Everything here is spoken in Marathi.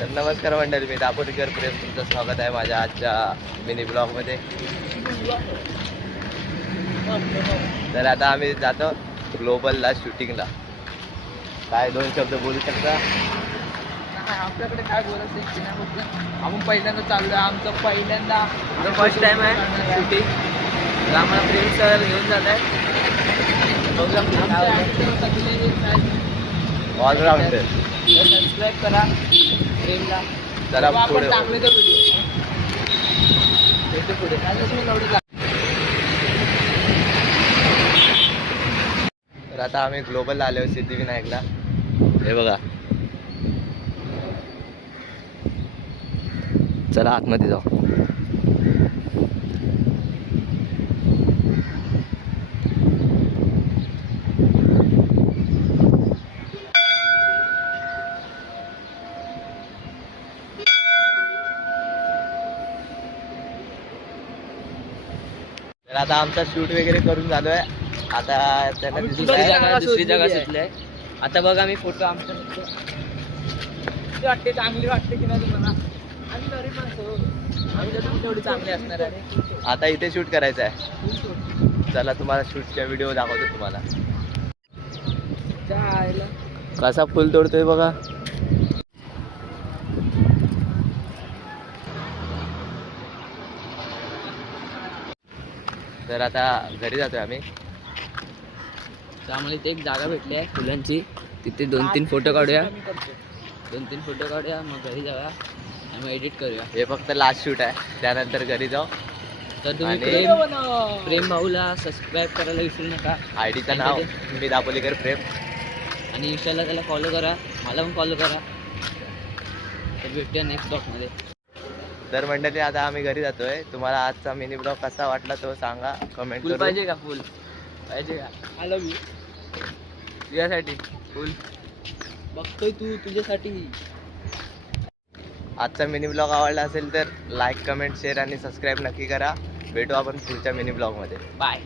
तर नमस्कार मंडळी, मी दापोलीकर प्रेम, तुमचं स्वागत आहे माझ्या आजच्या मिनी ब्लॉगमध्ये. तर आता आम्ही जातो ग्लोबलला शूटिंगला. काय दोन शब्द बोलू शकता? आपल्याकडे काय बोलायचं नाही. आपण पहिल्यांदा चाललोय, आमचं पहिल्यांदा फर्स्ट टाइम आहे शूटिंग. आम्हाला प्रेम सर घेऊन जात आहे ऑलराऊंडर. सबस्क्राईब करा प्रेमला. जरा पुढे चांगले तर व्हिडिओ भेटू पुढे. तर आता आम्ही ग्लोबलला आलो सिद्धिविनायकला. हे बघा, चला आतमध्ये जाऊ. तर आता आमचा शूट वगैरे करून झालोय. आता त्यांना दुसरी जागा सुटली. आता बघा मी फोटो आमच्या वाटते चांगली वाटते की नाही तुम्हाला? आम्ही तरी पण तेवढी चांगली असणार आहे. आता इथे शूट करायचं आहे. चला तुम्हाला शूटच्या व्हिडिओ दाखवतो तुम्हाला. कसा फुल तोडतोय बघा. तर आता घरी जातोय आम्ही. तर आम्हाला इथे एक जागा भेटली आहे फुलांची. तिथे 2-3 फोटो काढूया. 2-3 फोटो काढूया, मग घरी जाऊया आणि मग एडिट करूया. हे फक्त लास्ट शूट आहे, त्यानंतर घरी जाऊ. तर तुम्ही प्रेम भाऊला सबस्क्राईब करायला विसरू नका. आयडीचं नाव मी दापोलीकर प्रेम. आणि इंस्टाला त्याला फॉलो करा, मला पण फॉलो करा. तर भेटूया नेक्स्ट ब्लॉगमध्ये. तर मंडळी आता आम्ही घरी जातोय. तुम्हाला आजचा मिनी ब्लॉग कसा वाटला तो सांगा कमेंट फुल करून. पाहिजे का? फुल पाहिजे का? I love you. तुझ्यासाठी फुल बघतोय तू, तुझ्यासाठी. आजचा मिनी ब्लॉग आवडला असेल तर लाईक, कमेंट, शेअर आणि सबस्क्राईब नक्की करा. भेटू आपण पुढच्या मिनी ब्लॉगमध्ये. बाय.